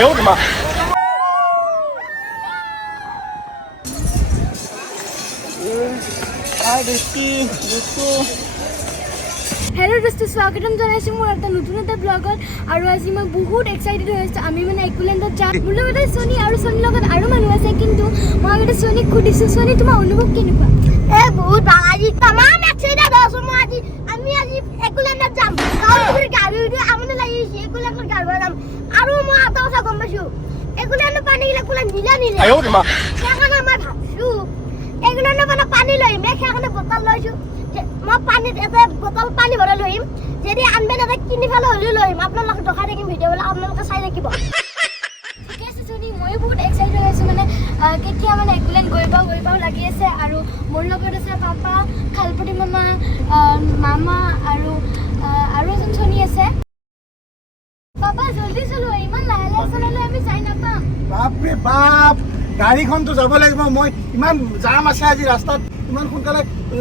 哎呦我的妈हेलो दोस्तों स्वागतम जनाइছো মোৰ এটা নতুন এটা ব্লগত আৰু আজি মই বহুত এক্সাইটেড হৈ আছো আমি মানে একুলেণ্ডত যাম মোৰ লগত সোনি আৰু সোনিৰ লগত আৰু মানুহ আছে কিন্তু মই আগতে সোনিক খুদিছো সোনি তোমাৰ অনুভৱ কেনেকুৱা বহুত ভাল আজি तमाम এক্সাইটেড আছো মই আমি আজি একুলেণ্ডত যাম গাড়ী গাড়ী আমনে লাগিছে একুলেণ্ডত গাড়ী যাম আৰু মই এটা কথা গম পাইছো একুলেণ্ডত পানী গিলা কুলা নীলা নীলা哎呦我的妈সেইকাৰণে মই ভাবছো একুলেণ্ডত মানে পানী লৈ মই সেইকাৰণে বটল লৈছো মই পানী এটা বটল পানী ভৰাই লৈম যদি আনবে না কিনি ফেলে হলি লৈম আপোনালোকক দেখাই থাকিম ভিডিঅ'বিলাক আপোনালোকে চাই থাকিব ঠিক আছে সোনি মই বহুত এক্সাইটেড হৈ আছো মানে কেতিয়া মানে একুলেণ্ড গৈ পাও লাগি আছে আৰু মোৰ লগত আছে পাপা খালপতি মামা মামা আৰু এজন সোনি আছে পাপা জলদি চলো ইমান লাহে লাহে চলালে আমি যাই নাপাম বাপৰে বাপ গাড়ীখনটো যাব লাগিব মই ইমান জাম আছে আজি ৰাস্তাত ইমান সোনকালে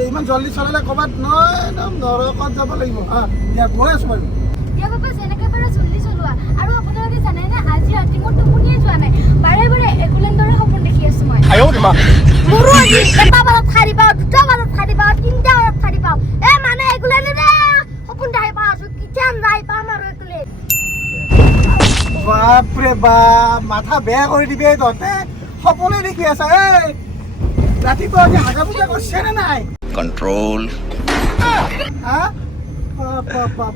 ইমান জলদি চলালে ক'ৰবাত একদম নৰকত যাব লাগিব দিয়া গৈ আছো বাৰু দিয়া পাপা যেনেকৈ পাৰে জলদি চলোৱা আৰু আপোনালোকে জানে না আজি ৰাতি মোৰ টোপনিয়ে যোৱা নাই বাৰে বাৰে একুলেণ্ডৰে সপোন দেখি আছো মই 哎呦我的妈মোৰো আজি এটা বাৰত খাৰি পাওঁ দুটা বাৰত খাৰি পাওঁ তিনিটা বাৰত খাৰি পাওঁ মানে একুলেণ্ডৰে সপোন দেখি পাওঁ আছো কিমান যাই পাম আৰু একুলেণ্ড বাপৰে বাপ মাথা বেয়া কৰি দিবি তহঁতে সপোনে দেখি আছা ৰাতিপুৱা আজি হাগা পূজা কৰিছে নে নাই कंट्रोल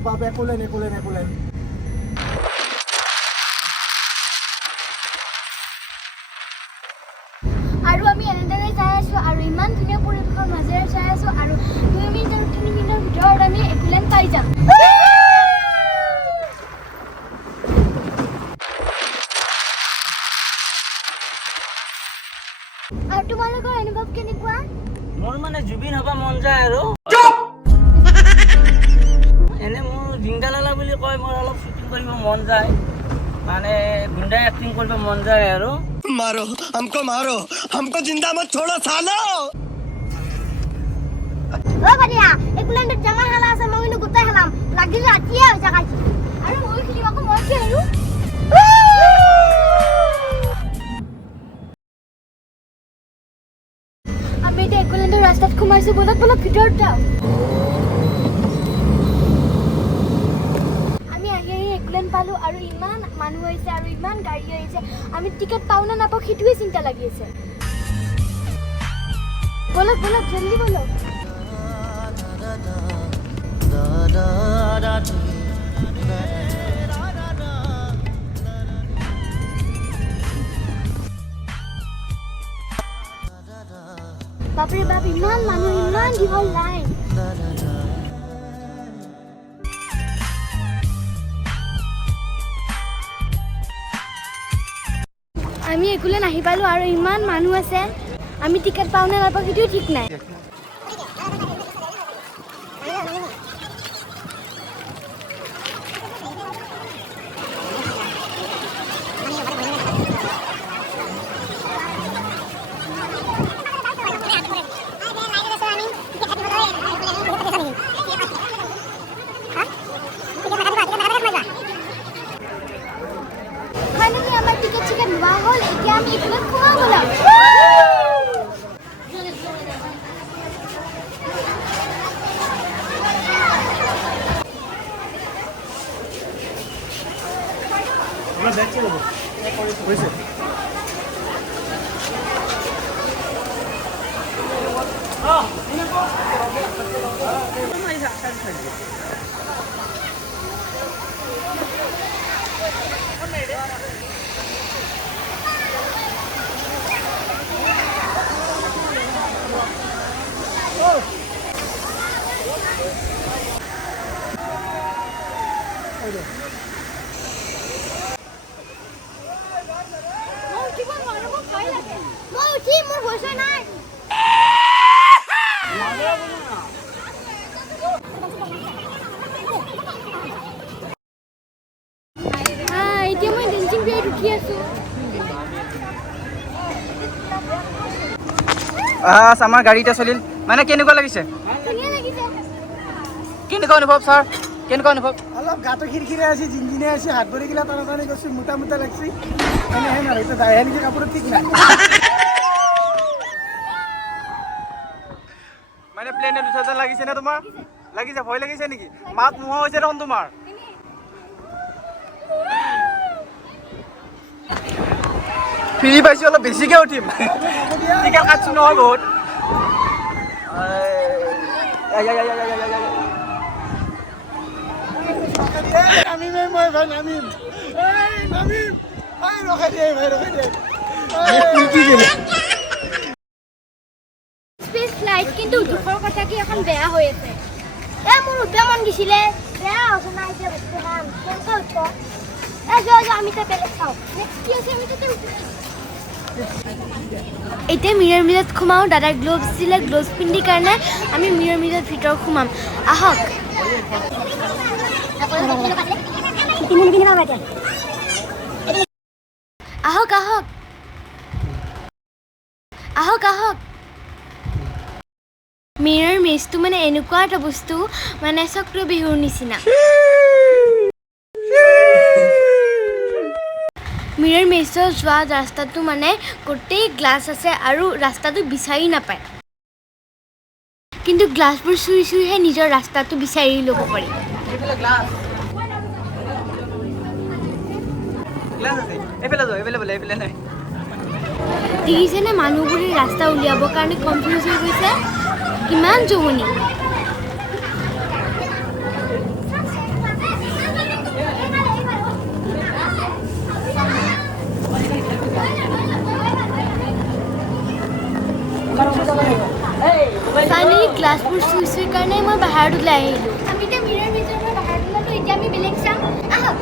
বাপ একুলেণ্ড আৰু আমি এনেদৰে যাই আছো আৰু ইমান ধুনীয়া পৰিৱেশৰ মাজেৰে যাই আছো আৰু 2 মিনিট আৰু 3 মিনিটৰ ভিতৰত আমি একুলেণ্ড পাই যাম আৰু তোমালোকৰ অনুভৱ কেনেকুৱা মোৰ মানে জুবিন হ'ব মন যায় আৰু এনে মোৰ জিংগালালা বুলি কয় মোৰ অলপ শ্বুটিং কৰিব মন যায় মানে গুণ্ডা এক্টিং কৰিব মন যায় আৰু मारो हमको जिंदा मत छोड़ो सालो বাদিয়া একুলেণ্ডত জাঙা খেলা আছে মই কিন্তু গোটাই খেলাম লাগিলে ৰাতিয়ে হৈ যাকাইছি আৰু মই খেলিম আকৌ মই কি আৰু আমি এতিয়া একুলেণ্ডৰ ৰাস্তাত সোমাইছো বলক ভিতৰত যাওঁ আমি আহি একুলেণ্ড পালো আৰু ইমান মানুহ হৈছে আৰু ইমান গাড়ী আহিছে আমি টিকেট পাওঁ না নাপাওঁ সেইটোৱে চিন্তা লাগি আছে বলক জলদি বলক বাপৰে বাপ ইমান মানুহ ইমান দীঘল লাইন আমি একুলেণ্ড আহি পালো আৰু ইমান মানুহ আছে আমি টিকেট পাওঁ নে নাপাওঁ সেইটোও ঠিক নাই আমাৰ টিকেট চিকেট লোৱা হ'ল এতিয়া আমি একুলেণ্ড সোমাব যাম মই উঠি মোৰ ভয় নাই এতিয়া মই ডেন্সিং প্লেয়াৰত উঠি আছো আমাৰ গাড়ী এতিয়া চলিল মানে কেনেকুৱা লাগিছে ধুনীয়া লাগিছে কেনেকুৱা অনুভৱ ছাৰ কেনেকুৱা অনুভৱ? অলপ গাটো খিৰখিৰাই আছে, জিনজিনাই আছে, হাত ভৰিগিলা টানা টানি গৈছে, মোটা লাগছে। মানে হেন আৰু এতিয়া দাহে নেকি কাপোৰত ঠিক নাই। মানে প্লেনত উঠা যেন লাগিছে নে তোমাৰ? লাগিছে, ভয় লাগিছে নেকি? মাত নোহোৱা হৈছে দেখোন তোমাৰ। ফ্ৰী পাইছোঁ, অলপ বেছিকৈ উঠিম। টিকেট কাটছোঁ নহয় বহুত। নামিমেই মই ভাই, নামিম। নামিম। ৰখাই দিয়ে ভাই, ৰখাই দিয়ে। স্পেচ ফ্লাইট, কিন্তু দুখৰ কথা কি এখন বেয়া হৈ আছে। মোৰ উঠা মন গৈছিলে, বেয়া হৈছে না এতিয়া বস্তুখন। কেনেকৈ উঠব? আমি তো বেলেগ চাওঁ। কি আছে আমি তো এতিয়া মিৰৰ মিলত সোমাওঁ। দাদাই গ্ল'ভছ দিলে, গ্ল'ভছ পিন্ধি কাৰণে আমি মিৰৰ মিলত ভিতৰত সোমাম। আহক। আহক আহক আহক আহক। মিৰৰ মেজটো মানে এনেকুৱা এটা বস্তু, মানে চক্ৰ বিহুৰ নিচিনা। মিৰৰ মেজত যোৱা ৰাস্তাটো মানে গোটেই গ্লাছ আছে আৰু ৰাস্তাটো বিচাৰি নাপায়, কিন্তু গ্লাছবোৰ চুই চুইহে নিজৰ ৰাস্তাটো বিচাৰি ল'ব পাৰি। দেখিছেনে মানুহবোৰে ৰাস্তা উলিয়াবৰ কাৰণে কনফিউজ হৈ গৈছে, কিমান জমনি। ফাইনেলি গ্লাছবোৰ চুই চুই কাৰণে মই বাহিৰত ওলাই আহিলোঁ। আমি এতিয়া মিৰৰ মেজৰ পৰা বাহিৰত ওলালোঁ, এতিয়া আমি বেলেগ চাম। আহক,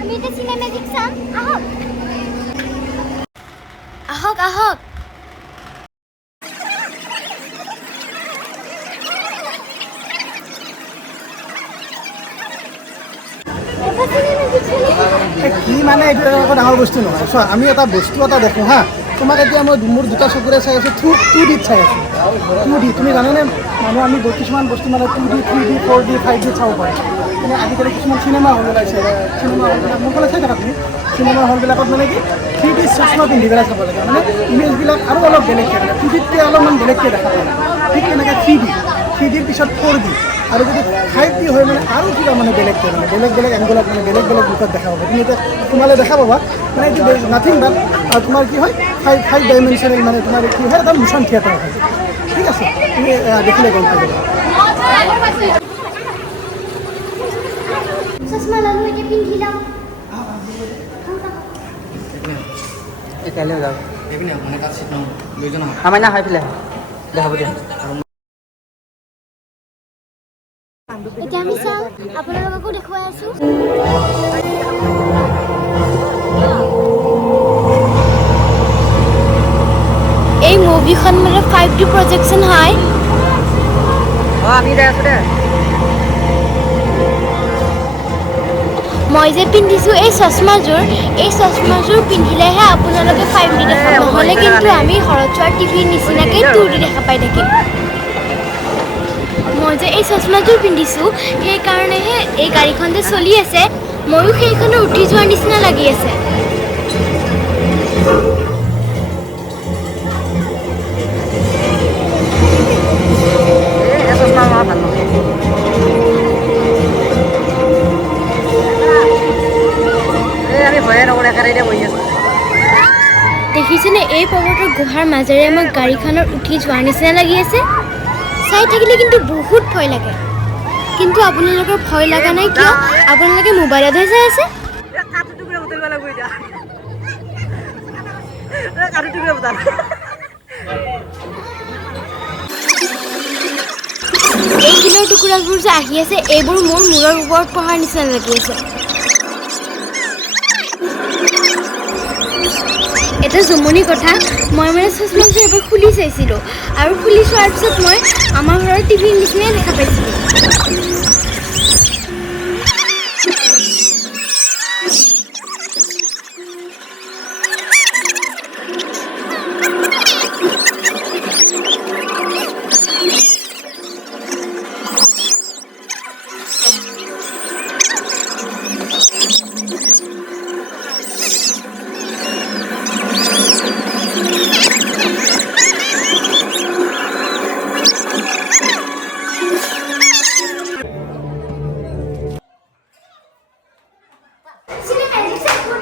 আমি এতিয়া চিনেমেটিক চাম। আহক আহক আহক। কি মানে এইটো একো ডাঙৰ বস্তু নহয়। চোৱা, আমি এটা বস্তু এটা দেখোঁ হা, তোমাক এতিয়া মই মোৰ দুটা চকুৰে চাই আছোঁ, 2D চাই আছোঁ। 2D তুমি জানানে, মানুহ আমি কিছুমান বস্তু মানে 2D, 3D, 4D, 5D চাব পাৰে। কিন্তু আজিকালি কিছুমান চিনেমা হল ওলাইছে, চিনেমা হলবিলাক মোৰ ফালে চাই থাকা তুমি। চিনেমা হলবিলাকত মানে কি 3D চশমা পিন্ধি পেলাই চাব লাগে, মানে ইমেজবিলাক আৰু অলপ বেলেগকৈ, মানে 2Dতকৈ অলপমান বেলেগকৈ দেখা পায়। ঠিক তেনেকৈ 3Dৰ পিছত 4D, আৰু যদি 5D হয় মানে আৰু কিবা মানে বেলেগকৈ, মানে বেলেগ এংগলত, মানে বেলেগ লুকত দেখা পাবা। তুমি এতিয়া তোমালে দেখা পাবা, মানে এইটো নাথিং বাট তোমাৰ কি হয়, 5 ডাইমেনশ্যনেল, মানে তোমাৰ কি হয়, এটা মোশ্যন থিয়েটাৰ হয়। ঠিক আছে, তুমি দেখিলে গম পাই যাবা। চশমা ল'লোঁ, এতিয়া পিন্ধি লওঁ। কাইলৈ যাওঁ মানে তাত চিট নহয়, দুইজন আমাৰ না খাই পেলাই দেখাব দিয়া। এতিয়া আমি চাওঁ, আপোনালোককো দেখুৱাই আছোঁ। এই মুভিখন মানে 5D প্ৰজেকশ্যন হয়। আমি যাই আছোঁ দে। মই যে পিন্ধিছোঁ এই চশমাযোৰ পিন্ধিলেহে আপোনালোকে 5D দেখা পাব, নহ'লে কিন্তু আমি ঘৰত চোৱা টিভিৰ নিচিনাকৈ 2D দেখা পাই থাকিম। মই যে এই চশমাযোৰ পিন্ধিছোঁ, সেইকাৰণেহে এই গাড়ীখন যে চলি আছে, ময়ো সেইখনত উঠি যোৱাৰ নিচিনা লাগি আছে। চশমা ভাল নহয়। আমি ভয়ে নকৰোঁ, একেবাৰে বহি আছোঁ। দেখিছেনে, এই পৰ্বতৰ গুহাৰ মাজেৰে আমাক গাড়ীখনত উঠি যোৱাৰ নিচিনা লাগি আছে। চাই থাকিলে কিন্তু বহুত ভয় লাগে, কিন্তু আপোনালোকৰ ভয় লগা নাই কিয়? আপোনালোকে মোবাইলতহে চাই আছে। এই শিলৰ টুকুৰাবোৰ যে আহি আছে, এইবোৰ মোৰ মূৰৰ ওপৰত পঢ়াৰ নিচিনা লাগি আছে। এটা জমনি কথা, মই মানে চশমাযোৰ এবাৰ খুলি চাইছিলোঁ, আৰু খুলি চোৱাৰ পিছত মই আমাৰ ঘৰৰ টিভিৰ নিচিনাই দেখা পাইছিলোঁ।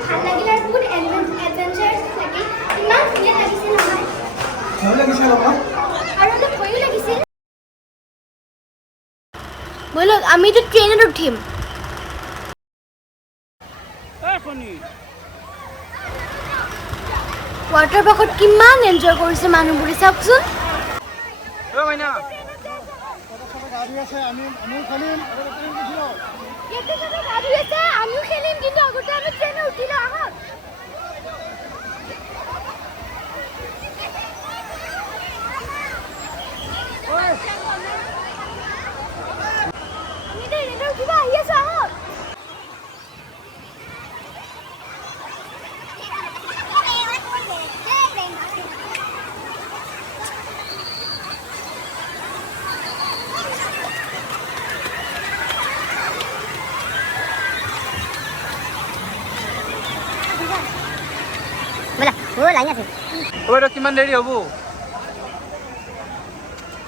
ভাল লাগিল আৰু বহুত এডভেঞ্চাৰাছ লাগিল ইমান ধুনীয়া লাগিছিল নহয় ভাল লাগিছে অলপমান আৰু অলপ ভয়ো লাগিছিল বলক আমিতো ট্ৰেইনত উঠিম ৱাটাৰ পাৰ্কত কিমান এনজয় কৰিছে মানুহবোৰে চাওকচোন আমিও খেলিম কিন্তু আগতে আমি ট্ৰেইনত উঠিলো আহক কিবা আহি আছে আহক কিমান দেৰি হ'ব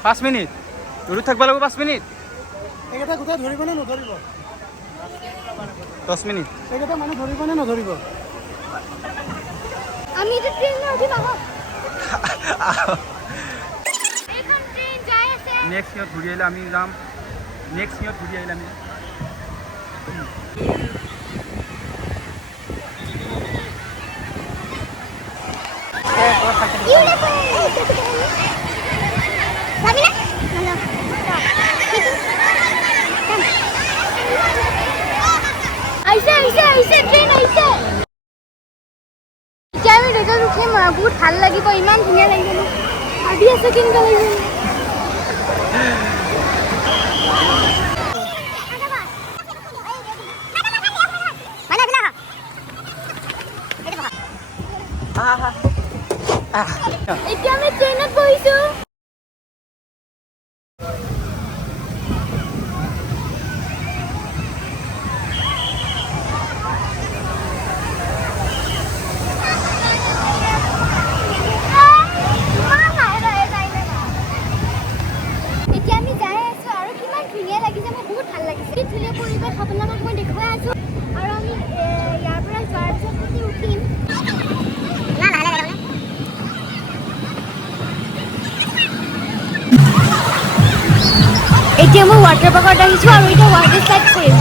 5 মিনিট দূৰত থাকিব লাগিব 5 মিনিট এইকেইটা গোটেই ধৰিব নে নধৰিব 10 মিনিট এইকেইটা মানুহ ধৰিব নে নধৰিব আমি এটা ট্রেন উঠি বাবা এখন ট্রেন যায় আছে নেক্সট ইয়ার ঘুরি আইলে আমি যাম নেক্সট ইয়ার ঘুরি আইলে আমি আইছে ট্রেন আইছে আমি রেজাল্ট উঠিম বহুত ভাল লাগিব ইমান ধুনীয়া লাগিব ভাবি আছে কেনেকুৱা লাগিব এতিয়া আমি ট্ৰেইনত বহিছো এতিয়া মই ৱাটাৰ পাৰ্কত আহিছোঁ আৰু এতিয়া ৱাটাৰ স্লাইড কৰিম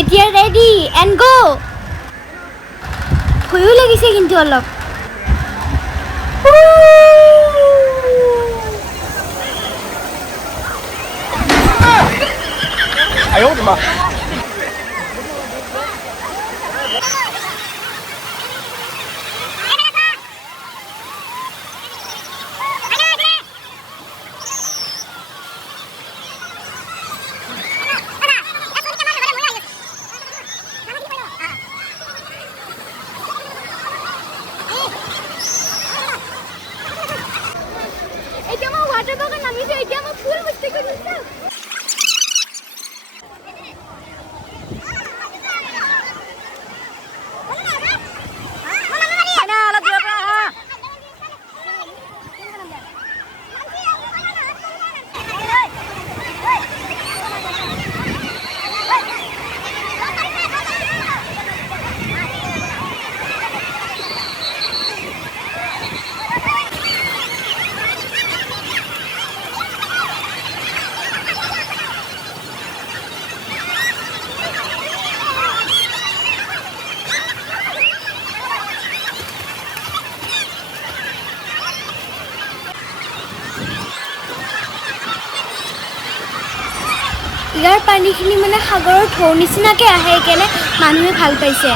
এতিয়া ৰেডি এণ্ড গো ভয়ো লাগিছে কিন্তু অলপ এতিয়া মই ৱাটাৰ পাৰ্কত নামিছোঁ এতিয়া মই ফুল মস্তি কৰিছোঁ ইয়াৰ পানীখিনি মানে সাগৰৰ ঢৌ নিচিনাকৈ আহে সেইকাৰণে মানুহে ভাল পাইছে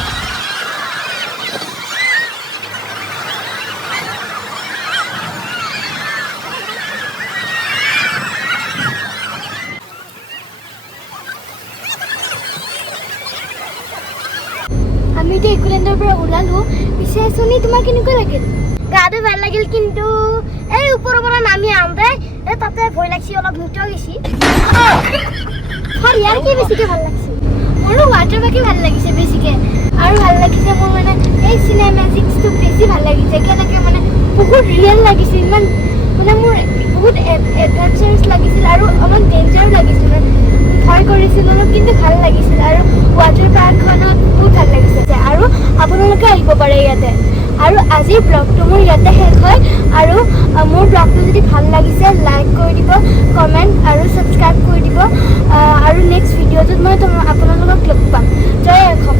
আমি এতিয়া ইকোলেণ্ডৰ পৰা ওলালোঁ পিছে শুনি তোমাৰ কেনেকুৱা লাগিল গাটো ভাল লাগিল কিন্তু এই ওপৰৰ পৰা নামি আহোঁতে তাতে ভয় লাগছি অলপ নৃত্য গেছি ইয়াৰ কি বেছিকৈ ভাল লাগিছে মোৰো ৱাটাৰ পাৰ্কে ভাল লাগিছে বেছিকৈ আৰু ভাল লাগিছে মোৰ মানে এই চিনেমেটিক্সটো বেছি ভাল লাগিছে কেনেকৈ মানে বহুত ৰিয়েল লাগিছে ইমান মানে মোৰ বহুত এডভেঞ্চাৰাছ লাগিছিল আৰু অলপ ডেঞ্জাৰো লাগিছিল ভয় কৰিছিলোঁ কিন্তু ভাল লাগিছিল আৰু ৱাটাৰ পাৰ্কখনত বহুত ভাল লাগিছে আৰু আপোনালোকে আহিব পাৰে ইয়াতে আৰু আজিৰ ব্লগটো মোৰ ইয়াতে শেষ হয় আৰু মোৰ ব্লগটো যদি ভাল লাগিছে লাইক কৰি দিব কমেণ্ট আৰু ছাবস্ক্ৰাইব কৰি দিব আৰু নেক্সট ভিডিঅ'টোত মই আপোনালোকক লগ পাম জয় অসম